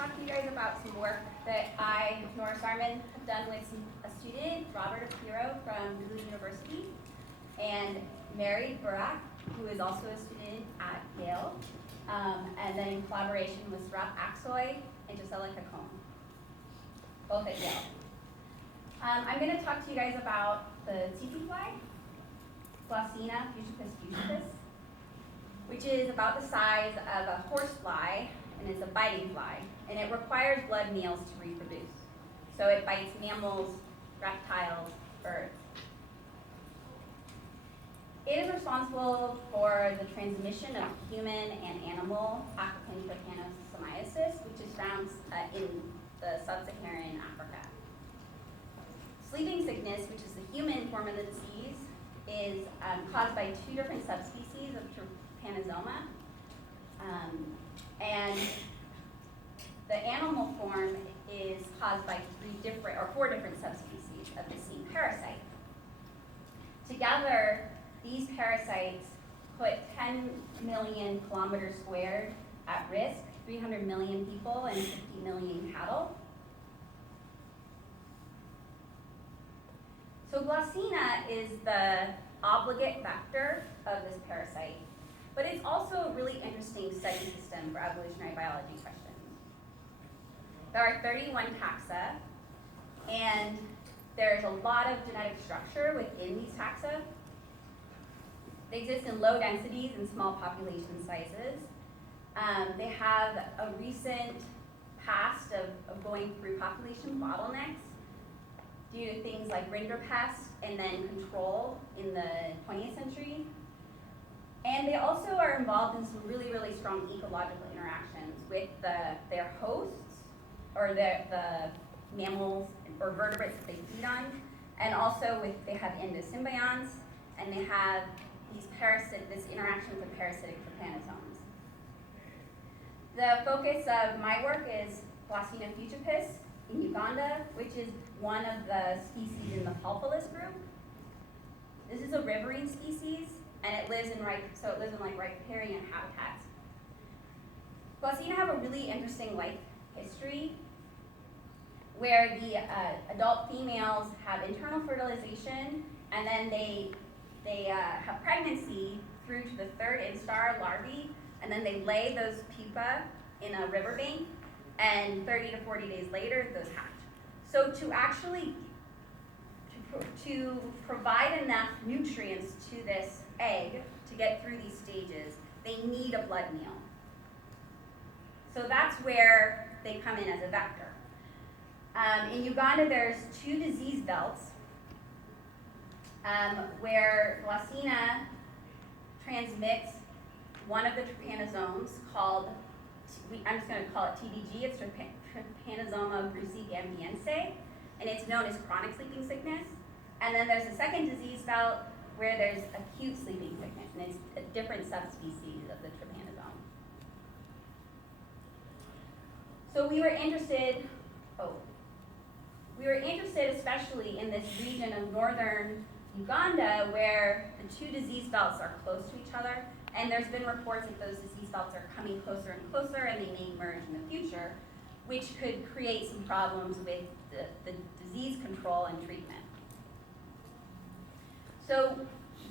talk to you guys about some work that I, Norah Saarman, have done with a student, Robert Apiro from University, and Mary Burak, who is also a student at Yale, and then in collaboration with Rap Aksoy and Gisela Cacon, both at Yale. I'm going to talk to you guys about the tsetse fly, Glossina fuscipes, which is about the size of a horsefly, and it's a biting fly, and it requires blood meals to reproduce. So it bites mammals, reptiles, birds. It is responsible for the transmission of human and animal African trypanosomiasis, which is found in the sub-Saharan Africa. Sleeping sickness, which is the human form of the disease, is caused by two different subspecies of trypanosoma. And the animal form is caused by four different subspecies of the same parasite. Together, these parasites put 10 million kilometers squared at risk, 300 million people and 50 million cattle. So Glossina is the obligate vector of this parasite, but it's also a really interesting study system for evolutionary biology questions. There are 31 taxa, and there's a lot of genetic structure within these taxa. They exist in low densities and small population sizes. They have a recent past of going through population bottlenecks due to things like rinderpest and then control in the 20th century. And they also are involved in some really, really strong ecological interactions with their hosts, or the mammals or vertebrates that they feed on, and also they have endosymbionts, and they have this interaction with the parasitic trypanosomes. The focus of my work is Glossina fuscipes in Uganda, which is one of the species in the pulpulus group. This is a riverine species, and it lives in riparian habitats. Glossina have a really interesting life history where the adult females have internal fertilization, and then they have pregnancy through to the third instar larvae, and then they lay those pupa in a riverbank, and 30 to 40 days later, those hatch. So to actually to provide enough nutrients to this egg to get through these stages, they need a blood meal. So that's where they come in as a vector. In Uganda, there's two disease belts where Glossina transmits one of the trypanosomes called, I'm just going to call it TBG, it's Trypanosoma brucei-gambiense, and it's known as chronic sleeping sickness. And then there's a second disease belt where there's acute sleeping sickness, and it's a different subspecies of the trypanosome. So we were interested especially in this region of northern Uganda where the two disease belts are close to each other, and there's been reports that those disease belts are coming closer and closer and they may merge in the future, which could create some problems with the disease control and treatment. So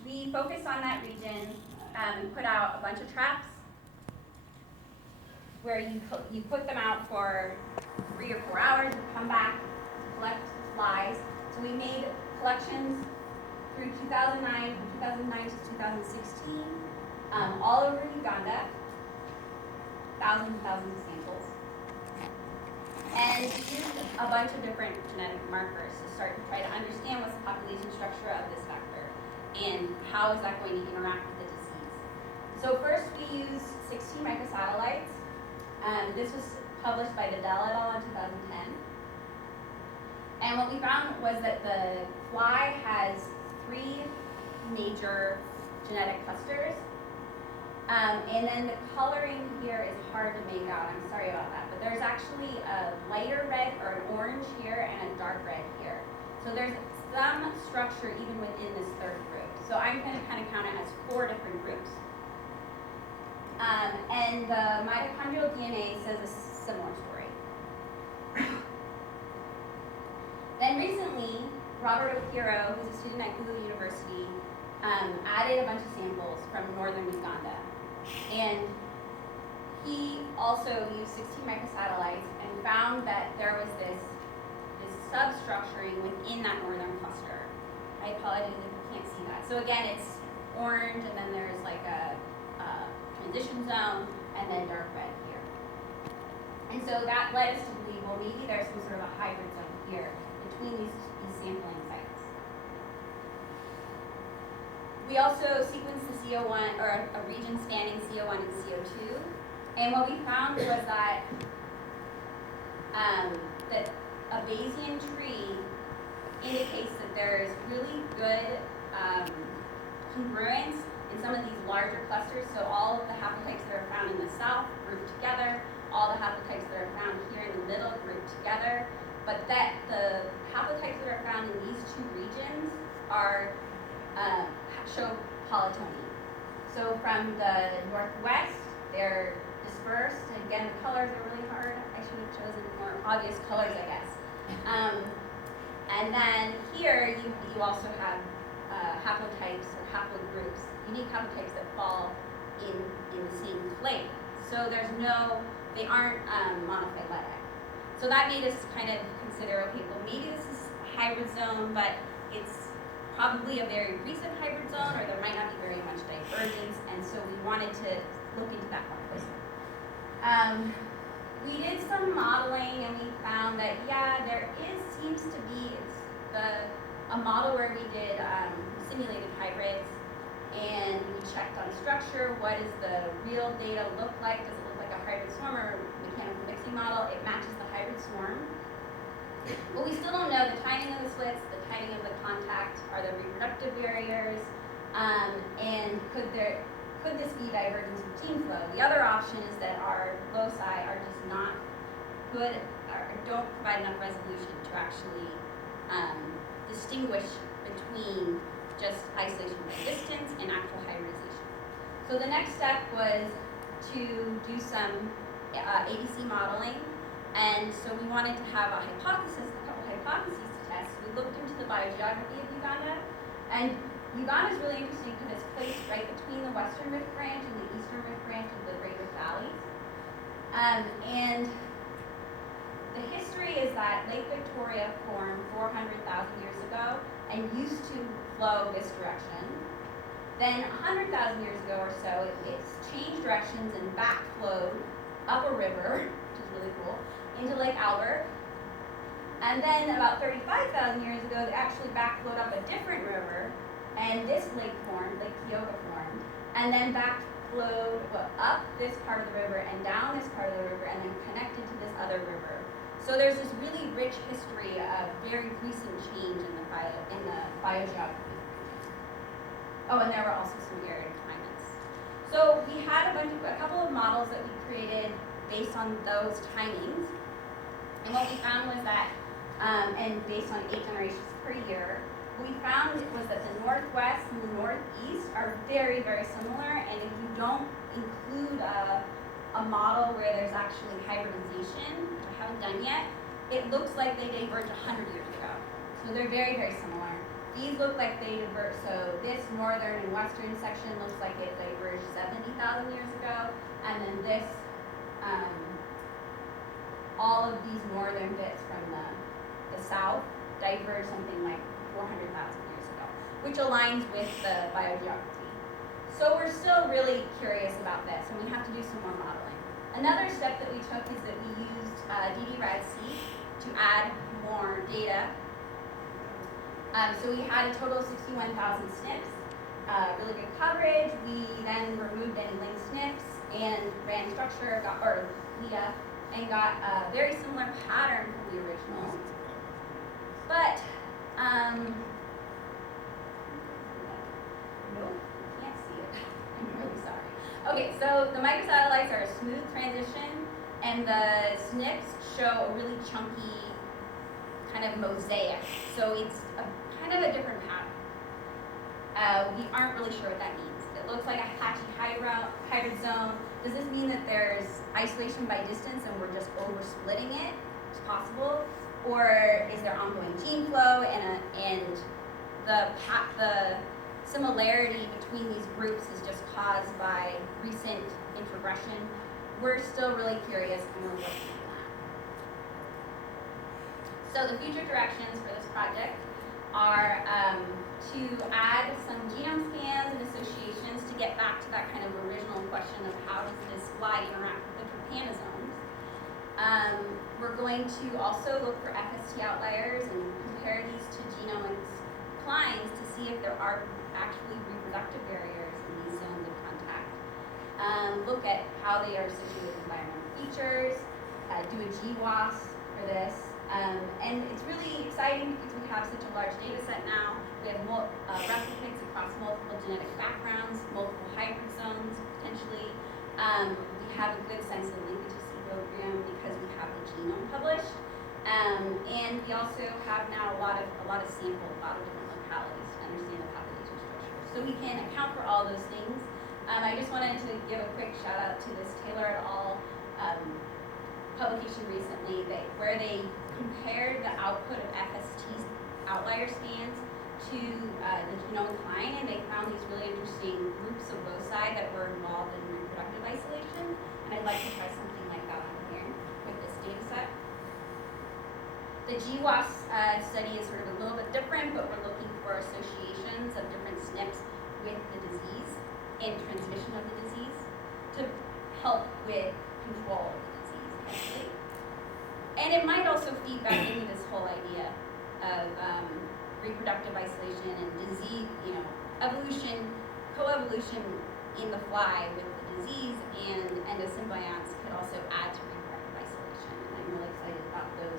we focused on that region and put out a bunch of traps where you put them out for 3 or 4 hours, you come back, collect flies. So we made collections through 2009, from 2009 to 2016, all over Uganda, thousands and thousands of samples. And used a bunch of different genetic markers to start to try to understand what's the population structure of this vector and how is that going to interact with the disease. So first we used 16 microsatellites. This was published by Vidal et al. In 2010. And what we found was that the fly has 3 major genetic clusters. And then the coloring here is hard to make out. I'm sorry about that. But there's actually a lighter red or an orange here and a dark red here. So there's some structure even within this third group. So I'm going to kind of count it as 4 different groups. And the mitochondrial DNA says a similar story. Robert Opiro, who's a student at Google University, added a bunch of samples from northern Uganda. And he also used 16 microsatellites and found that there was this substructuring within that northern cluster. I apologize if you can't see that. So again, it's orange, and then there's like a transition zone, and then dark red here. And so that led us to believe, well, maybe there's some sort of a hybrid zone here between these sampling sites. We also sequenced the CO1, or a region spanning CO1 and CO2. And what we found was that that a Bayesian tree indicates that there is really good congruence in some of these larger clusters. So all of the haplotypes that are found in the south grouped together, all the haplotypes that are found here in the middle grouped together, but that the haplotypes that are found in these two regions are show polytomy. So from the northwest, they're dispersed, and again, the colors are really hard. I should have chosen more obvious colors, I guess. And then here, you also have haplotypes or haplogroups, unique haplotypes that fall in the same clade. So they aren't monophyletic. So that made us kind of consider, okay, well, maybe this is a hybrid zone, but it's probably a very recent hybrid zone, or there might not be very much divergence, and so we wanted to look into that more closely. We did some modeling, and we found that, yeah, there seems to be a model where we did simulated hybrids, and we checked on structure. What does the real data look like? Does it look like a hybrid swarm or mechanical mixing model? It matches the hybrid swarm. But we still don't know the timing of the splits, the timing of the contact, are there reproductive barriers, and could this be divergence of gene flow? The other option is that our loci are just not good, or don't provide enough resolution to actually distinguish between just isolation by distance and actual hybridization. So the next step was to do some ABC modeling. And so we wanted to have a couple hypotheses to test. We looked into the biogeography of Uganda, and Uganda is really interesting because it's placed right between the Western Rift Branch and the Eastern Rift Branch of the Great Rift Valley. And the history is that Lake Victoria formed 400,000 years ago and used to flow this direction. Then 100,000 years ago or so, it's changed directions and backflowed up a river, which is really cool, into Lake Albert. And then about 35,000 years ago, they actually backflowed up a different river, and this lake formed, Lake Kyoga formed, and then backflowed up this part of the river and down this part of the river, and then connected to this other river. So there's this really rich history of very recent change in the biogeography. Oh, and there were also some arid climates. So we had a couple of models that we created based on those timings. And what we found was that, and based on 8 generations per year, what we found was that the northwest and the northeast are very, very similar. And if you don't include a model where there's actually hybridization, which I haven't done yet, it looks like they diverged 100 years ago. So they're very, very similar. These look like they diverge, so this northern and western section looks like it diverged 70,000 years ago, and then this, all of these northern bits from the south diverged something like 400,000 years ago, which aligns with the biogeography. So we're still really curious about this, and we have to do some more modeling. Another step that we took is that we used DD-RAD-seq to add more data. So we had a total of 61,000 SNPs, really good coverage. We then removed any linked SNPs and ran structure, or LIA, and got a very similar pattern from the original. But, nope, can't see it. I'm really sorry. Okay, so the microsatellites are a smooth transition, and the SNPs show a really chunky kind of mosaic. So it's kind of a different pattern. We aren't really sure what that means. It looks like a patchy hybrid zone. Does this mean that there's isolation by distance and we're just over-splitting it? It's possible. Or is there ongoing gene flow and the similarity between these groups is just caused by recent introgression? We're still really curious and we're working on that. So the future directions for this project are to add some genome scans and associations to get back to that kind of original question of how does this fly interact with the trypanosomes. We're going to also look for FST outliers and compare these to genomics declines to see if there are actually reproductive barriers in these zones of contact. Look at how they are associated with environmental features, do a GWAS for this. And it's really exciting because we have such a large data set now. We have replicates across multiple genetic backgrounds, multiple hybrid zones, potentially. We have a good sense of the linkages equilibrium because we have the genome published. And we also have now a lot of samples, a lot of different localities to understand the population structure. So we can account for all those things. I just wanted to give a quick shout out to this Taylor et al. Publication recently where they compared the output of FST outlier scans to the genome decline, and they found these really interesting groups of loci that were involved in reproductive isolation. And I'd like to try something like that on here with this data set. The GWAS study is sort of a little bit different, but we're looking for associations of different SNPs with the disease and transmission of the disease to help with control of the disease, actually. And it might also feed back into this whole idea of reproductive isolation and disease, evolution, coevolution in the fly with the disease, and endosymbionts could also add to reproductive isolation. And I'm really excited about the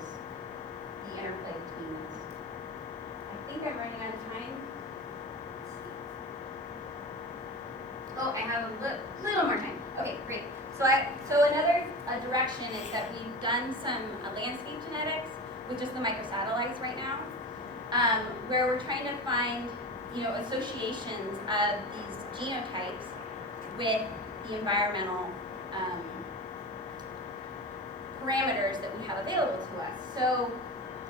interplay between those. I think I'm running out of time. Oh, I have a little more time. Okay, great. So another direction is that we've done some landscape genetics with just the microsatellites right now, where we're trying to find, associations of these genotypes with the environmental parameters that we have available to us. So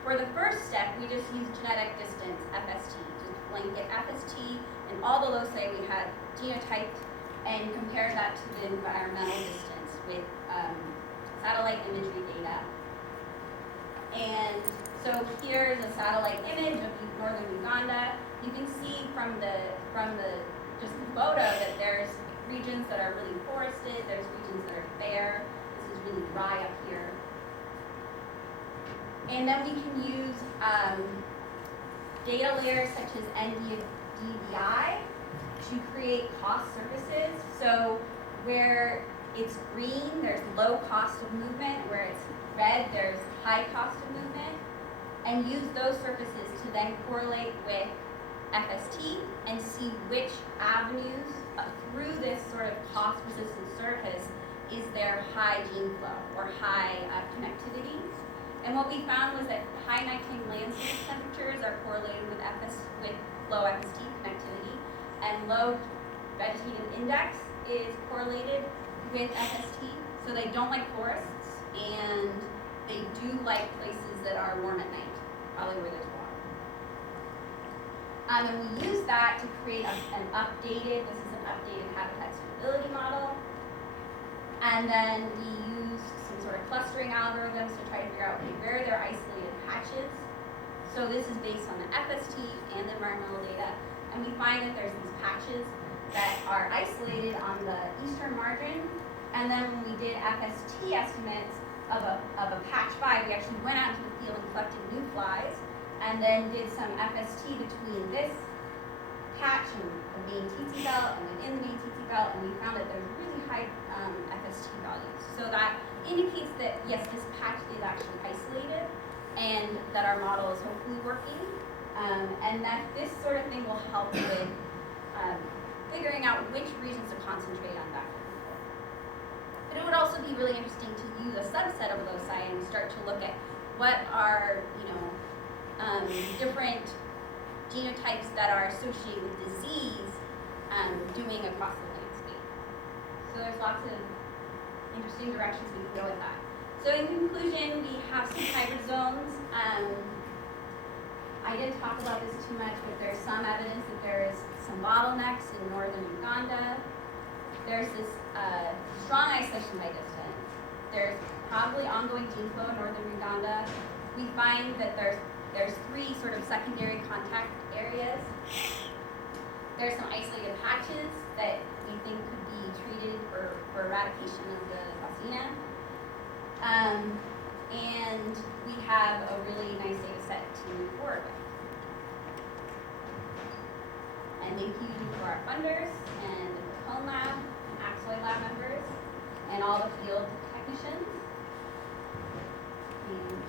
for the first step, we just use genetic distance, FST, to blanket FST and all the loci we had genotyped and compare that to the environmental distance with satellite imagery data. And so here's a satellite image of northern Uganda. You can see from the photo that there's regions that are really forested, there's regions that are bare. This is really dry up here. And then we can use data layers such as NDVI to create cost surfaces. So where it's green, there's low cost of movement. Where it's red, there's high cost of movement. And use those surfaces to then correlate with FST and see which avenues through this sort of cost-resistant surface is there high gene flow or high connectivity. And what we found was that high nighttime landscape temperatures are correlated with low FST connectivity, and low vegetative index is correlated with FST. So they don't like forests, and they do like places that are warm at night, probably where there's water. And we use that to create this is an updated habitat suitability model. And then we use some sort of clustering algorithms to try to figure out where are there isolated patches. So this is based on the FST and the environmental data. And we find that there's these patches that are isolated on the eastern margin. And then when we did FST estimates of a patch 5, we actually went out into the field and collected new flies, and then did some FST between this patch and the main tsetse belt, and then in the main tsetse belt, and we found that there's really high FST values. So that indicates that, yes, this patch is actually isolated, and that our model is hopefully working, and that this sort of thing will help with figuring out which regions to concentrate on back and forth. But it would also be really interesting to use a subset of loci and start to look at what are, different genotypes that are associated with disease doing across the landscape. So there's lots of interesting directions we can go with that. So in conclusion, we have some hybrid zones. I didn't talk about this too much, but there's some evidence that there is some bottlenecks in northern Uganda. There's this strong isolation by distance. There's probably ongoing gene flow in northern Uganda. We find that there's three sort of secondary contact areas. There's some isolated patches that we think could be treated for eradication of the Glossina. And we have a really nice data set to move forward with. And thank you to our funders and the Cone Lab and Axoy Lab members and all the field technicians. And